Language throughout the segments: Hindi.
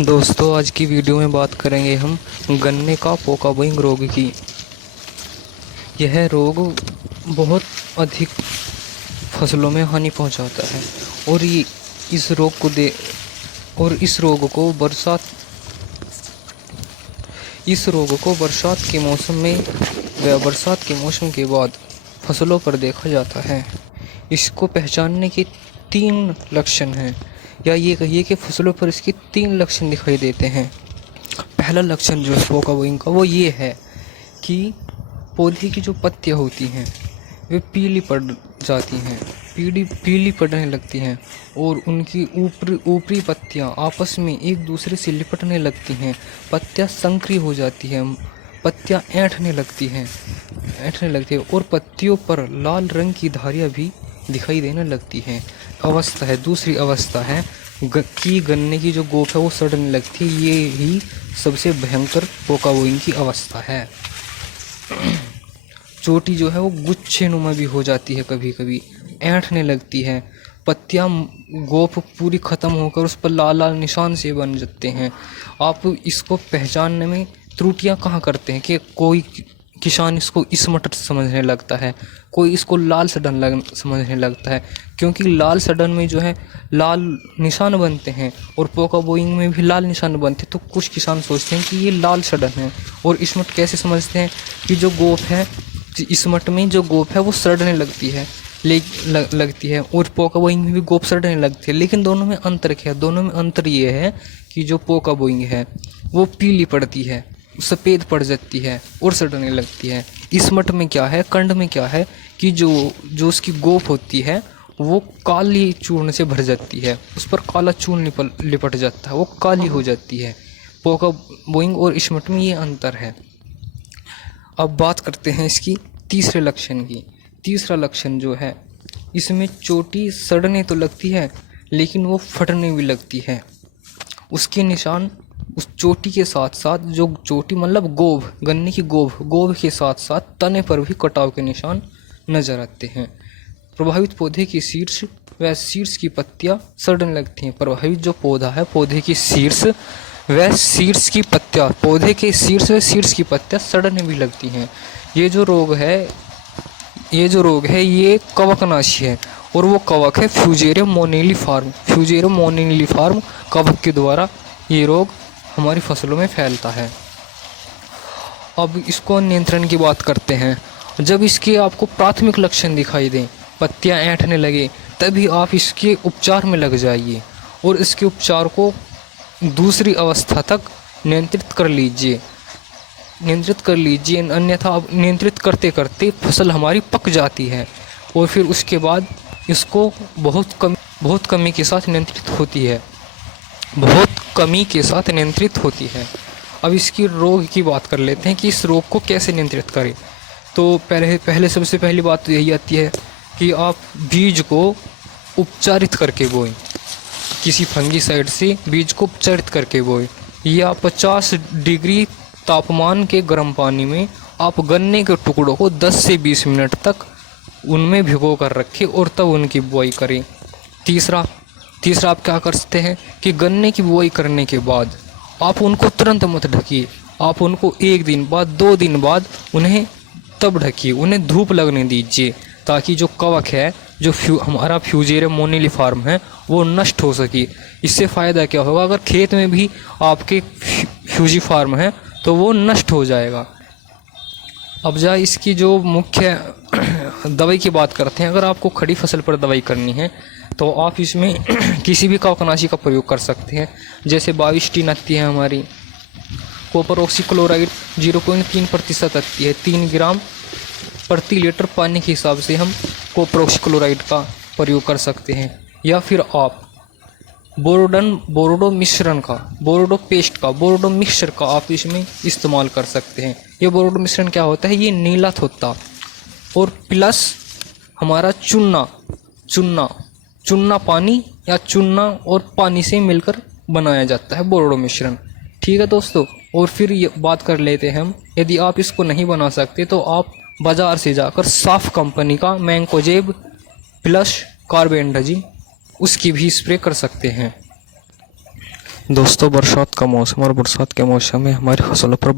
दोस्तों, आज की वीडियो में बात करेंगे हम गन्ने का पोकाबोइंग रोग की। यह रोग बहुत अधिक फसलों में हानि पहुंचाता है और ये इस रोग को दे और इस रोग को बरसात के मौसम में व बरसात के मौसम के बाद फसलों पर देखा जाता है। इसको पहचानने के 3 लक्षण हैं, या ये कहिए कि फसलों पर इसके 3 लक्षण दिखाई देते हैं। पहला लक्षण जो है पोकाबोइंग का वो ये है कि पौधे की जो पत्तियां होती हैं वे पीली पड़ जाती हैं, पीली पड़ने लगती हैं और उनकी ऊपरी पत्तियां आपस में एक दूसरे से लिपटने लगती हैं। पत्तियां संकरी हो जाती हैं, पत्तियां ऐंठने लगती हैं और पत्तियों पर लाल रंग की धारियां भी दिखाई देने लगती हैं। दूसरी अवस्था है कि गन्ने की जो गोफ है वो सड़ने लगती है। ये ही सबसे भयंकर पोकाबोइंग की अवस्था है। चोटी जो है वो गुच्छे नुमा भी हो जाती है, कभी कभी ऐंठने लगती है। पत्तियां गोफ पूरी ख़त्म होकर उस पर लाल लाल निशान से बन जाते हैं। आप इसको पहचानने में त्रुटियां कहाँ करते हैं कि कोई किसान इसको इसमट समझने लगता है, कोई इसको लाल सड़न समझने लगता है, क्योंकि लाल सड़न में जो है लाल निशान बनते हैं और पोकाबोइंग में भी लाल निशान बनते हैं। तो कुछ किसान सोचते हैं कि ये लाल सड़न है। और इसमट कैसे समझते हैं कि जो गोफ है, इसमट में जो गोफ है वो सड़ने लगती है और पोकाबोइंग में भी गोफ सड़ने लगती है। लेकिन दोनों में अंतर क्या है? दोनों में अंतर ये है कि जो पोकाबोइंग है वो पीली पड़ती है, सफ़ेद पड़ जाती है और सड़ने लगती है। इसमट में क्या है, कंड में क्या है कि जो उसकी गोफ होती है वो काली चूर्ण से भर जाती है, उस पर काला चूर्ण लिपट जाता है, वो काली हो जाती है। पोकाबोइंग और इसमट में ये अंतर है। अब बात करते हैं इसकी तीसरे लक्षण की। तीसरा लक्षण जो है, इसमें चोटी सड़ने तो लगती है लेकिन वो फटने भी लगती है। उसके निशान उस चोटी के साथ साथ, जो चोटी मतलब गोभ, गन्ने की गोभ के साथ साथ तने पर भी कटाव के निशान नजर आते हैं। प्रभावित पौधे की शीर्ष व शीर्ष की पत्तियां सड़ने लगती हैं। प्रभावित जो पौधा है, पौधे की शीर्ष व शीर्ष की पत्तियां, पौधे के शीर्ष व शीर्ष की पत्तियां सड़ने भी लगती हैं। ये जो रोग है ये कवकनाशी है और वो कवक है फ्यूजेरियम मोनिलिफार्म कवक के द्वारा ये रोग हमारी फसलों में फैलता है। अब इसको नियंत्रण की बात करते हैं। जब इसके आपको प्राथमिक लक्षण दिखाई दें, पत्तियां ऐंठने लगे, तभी आप इसके उपचार में लग जाइए और इसके उपचार को दूसरी अवस्था तक नियंत्रित कर लीजिए। अन्यथा आप नियंत्रित करते करते फसल हमारी पक जाती है और फिर उसके बाद इसको बहुत कमी के साथ नियंत्रित होती है। अब इसकी रोग की बात कर लेते हैं कि इस रोग को कैसे नियंत्रित करें। तो सबसे पहली बात तो यही आती है कि आप बीज को उपचारित करके बोएं। किसी फंगीसाइड से बीज को उपचारित करके बोएं, या 50 डिग्री तापमान के गर्म पानी में आप गन्ने के टुकड़ों को 10 से 20 मिनट तक उनमें भिगो कर रखें और तब उनकी बुआई करें। तीसरा आप क्या कर सकते हैं कि गन्ने की बुआई करने के बाद आप उनको तुरंत मत ढकिए। आप उनको 1 दिन बाद, 2 दिन बाद उन्हें तब ढकिए, उन्हें धूप लगने दीजिए, ताकि जो कवक है, जो हमारा फ्यूजेरियम मोनिलिफार्म है, वो नष्ट हो सके। इससे फ़ायदा क्या होगा, अगर खेत में भी आपके फ्यूजीफार्म है तो वो नष्ट हो जाएगा। अब इसकी जो मुख्य दवाई की बात करते हैं। अगर आपको खड़ी फसल पर दवाई करनी है तो आप इसमें किसी भी कवकनाशी का प्रयोग कर सकते हैं। जैसे 22 आती है हमारी, कॉपर ऑक्सीक्लोराइड 0.3% आती है। 3 ग्राम प्रति लीटर पानी के हिसाब से हम कॉपर ऑक्सीक्लोराइड का प्रयोग कर सकते हैं। या फिर आप बोरोडो मिक्सचर का आप इसमें इस्तेमाल कर सकते हैं। ये बोरोडो मिश्रण क्या होता है, ये नीला थोत्ता और प्लस हमारा चूना पानी या चूना और पानी से मिलकर बनाया जाता है बोरोडो मिश्रण। ठीक है दोस्तों। और फिर ये बात कर लेते हैं हम, यदि आप इसको नहीं बना सकते तो आप बाज़ार से जाकर साफ कंपनी का मैंकोजेब प्लस कार्बेंडाजिम उसकी भी स्प्रे कर सकते हैं। दोस्तों, बरसात का मौसम और बरसात के मौसम में हमारी फसलों पर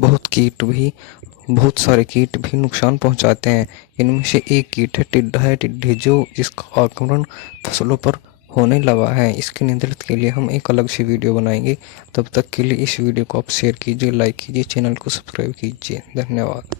बहुत सारे कीट भी नुकसान पहुंचाते हैं। इनमें से एक कीट है टिड्डा, जो जिसका आक्रमण फसलों पर होने लगा है। इसके नियंत्रण के लिए हम एक अलग से वीडियो बनाएंगे। तब तक के लिए इस वीडियो को आप शेयर कीजिए, लाइक कीजिए, चैनल को सब्सक्राइब कीजिए। धन्यवाद।